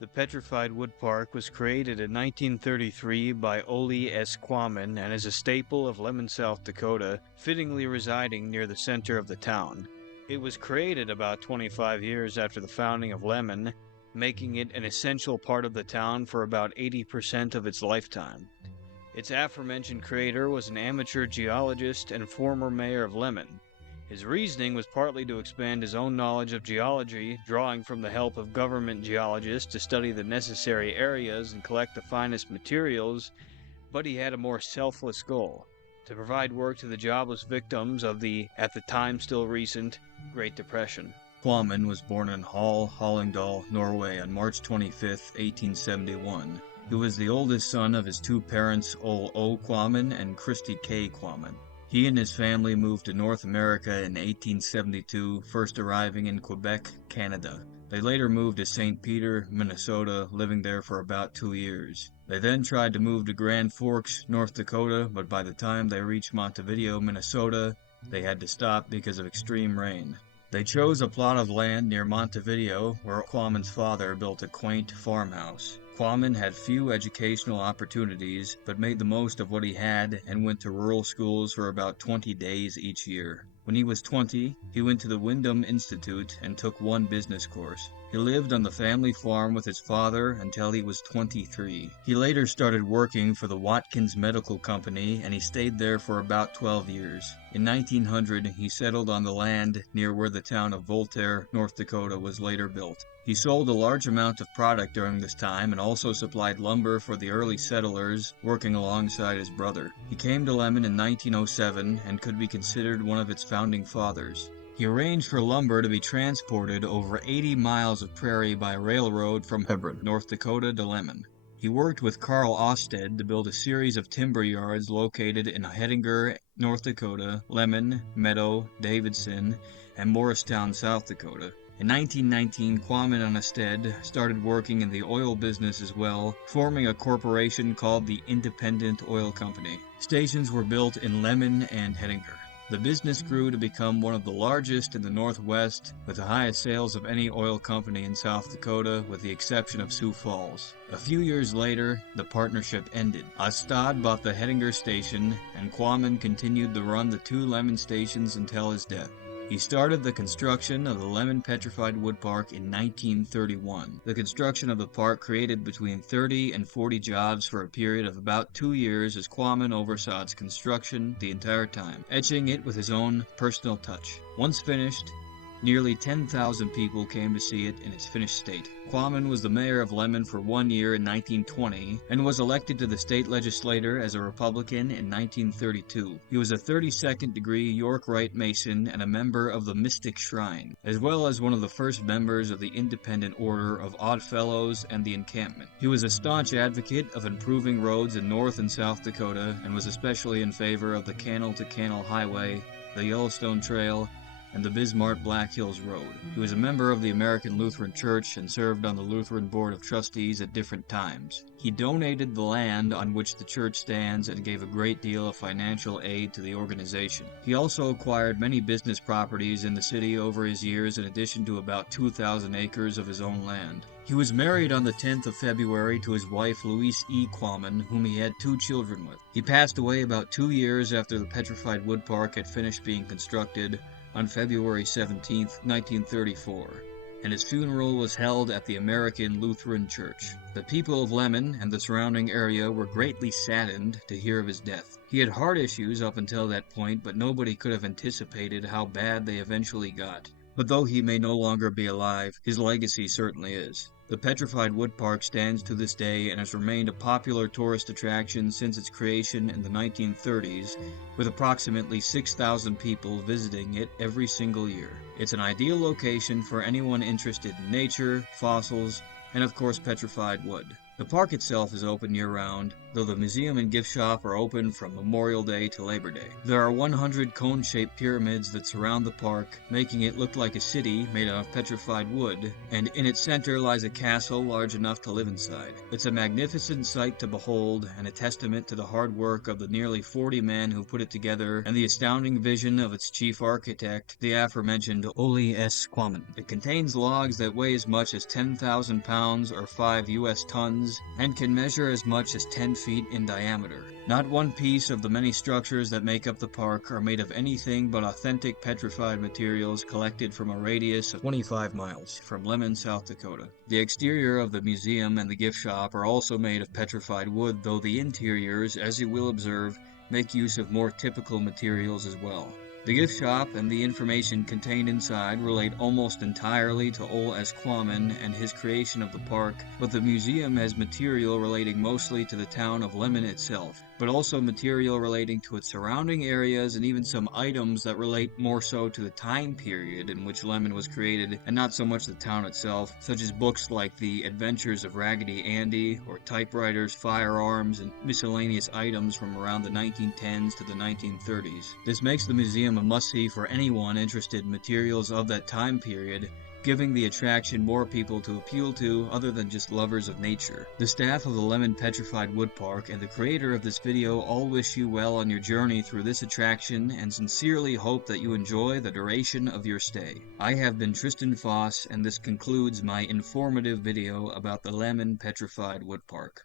The Petrified Wood Park was created in 1933 by Ole S. Quammen and is a staple of Lemmon, South Dakota, fittingly residing near the center of the town. It was created about 25 years after the founding of Lemmon, making it an essential part of the town for about 80% of its lifetime. Its aforementioned creator was an amateur geologist and former mayor of Lemmon. His reasoning was partly to expand his own knowledge of geology, drawing from the help of government geologists to study the necessary areas and collect the finest materials, but he had a more selfless goal: to provide work to the jobless victims of the, at the time still recent, Great Depression. Quammen was born in Hall, Hallingdal, Norway on March 25, 1871. He was the oldest son of his two parents, Ole O. Quammen and Christy K. Quammen. He and his family moved to North America in 1872, first arriving in Quebec, Canada. They later moved to St. Peter, Minnesota, living there for about 2 years. They then tried to move to Grand Forks, North Dakota, but by the time they reached Montevideo, Minnesota, they had to stop because of extreme rain. They chose a plot of land near Montevideo where Quammen's father built a quaint farmhouse. Quammen had few educational opportunities, but made the most of what he had and went to rural schools for about 20 days each year. When he was 20, he went to the Wyndham Institute and took one business course. He lived on the family farm with his father until he was 23. He later started working for the Watkins Medical Company, and he stayed there for about 12 years. In 1900, he settled on the land near where the town of Voltaire, North Dakota, was later built. He sold a large amount of product during this time and also supplied lumber for the early settlers, working alongside his brother. He came to Lemmon in 1907 and could be considered one of its founding fathers. He arranged for lumber to be transported over 80 miles of prairie by railroad from Hebron, North Dakota to Lemmon. He worked with Carl Osted to build a series of timber yards located in Hettinger, North Dakota, Lemmon, Meadow, Davidson, and Morristown, South Dakota. In 1919, Quammen and Osted started working in the oil business as well, forming a corporation called the Independent Oil Company. Stations were built in Lemmon and Hettinger. The business grew to become one of the largest in the Northwest, with the highest sales of any oil company in South Dakota, with the exception of Sioux Falls. A few years later, the partnership ended. Ostad bought the Hettinger station, and Quammen continued to run the two Lemmon stations until his death. He started the construction of the Lemmon Petrified Wood Park in 1931. The construction of the park created between 30 and 40 jobs for a period of about 2 years as Quammen oversaw its construction the entire time, etching it with his own personal touch. Once finished, nearly 10,000 people came to see it in its finished state. Quammen was the mayor of Lemmon for 1 year in 1920 and was elected to the state legislature as a Republican in 1932. He was a 32nd degree York Rite Mason and a member of the Mystic Shrine, as well as one of the first members of the Independent Order of Odd Fellows and the Encampment. He was a staunch advocate of improving roads in North and South Dakota and was especially in favor of the Canal to Canal Highway, the Yellowstone Trail, and the Bismarck Black Hills Road. He was a member of the American Lutheran Church and served on the Lutheran Board of Trustees at different times. He donated the land on which the church stands and gave a great deal of financial aid to the organization. He also acquired many business properties in the city over his years, in addition to about 2,000 acres of his own land. He was married on the 10th of February to his wife Louise E. Quammen, whom he had 2 children with. He passed away about 2 years after the Petrified Wood Park had finished being constructed, on February 17, 1934, and his funeral was held at the American Lutheran Church. The people of Lemmon and the surrounding area were greatly saddened to hear of his death. He had heart issues up until that point, but nobody could have anticipated how bad they eventually got. But though he may no longer be alive, his legacy certainly is. The Petrified Wood Park stands to this day and has remained a popular tourist attraction since its creation in the 1930s, with approximately 6,000 people visiting it every single year. It's an ideal location for anyone interested in nature, fossils, and of course petrified wood. The park itself is open year-round, though the museum and gift shop are open from Memorial Day to Labor Day. There are 100 cone-shaped pyramids that surround the park, making it look like a city made out of petrified wood, and in its center lies a castle large enough to live inside. It's a magnificent sight to behold, and a testament to the hard work of the nearly 40 men who put it together, and the astounding vision of its chief architect, the aforementioned Ole S. Quammen. It contains logs that weigh as much as 10,000 pounds or 5 US tons, and can measure as much as 10 feet in diameter. Not one piece of the many structures that make up the park are made of anything but authentic petrified materials collected from a radius of 25 miles from Lemmon, South Dakota. The exterior of the museum and the gift shop are also made of petrified wood, though the interiors, as you will observe, make use of more typical materials as well. The gift shop and the information contained inside relate almost entirely to Ole S. Quammen and his creation of the park, but the museum has material relating mostly to the town of Lemmon itself, but also material relating to its surrounding areas and even some items that relate more so to the time period in which Lemmon was created and not so much the town itself, such as books like The Adventures of Raggedy Andy, or typewriters, firearms, and miscellaneous items from around the 1910s to the 1930s. This makes the museum a must-see for anyone interested in materials of that time period, giving the attraction more people to appeal to other than just lovers of nature. The staff of the Lemmon Petrified Wood Park and the creator of this video all wish you well on your journey through this attraction and sincerely hope that you enjoy the duration of your stay. I have been Tristan Foss, and this concludes my informative video about the Lemmon Petrified Wood Park.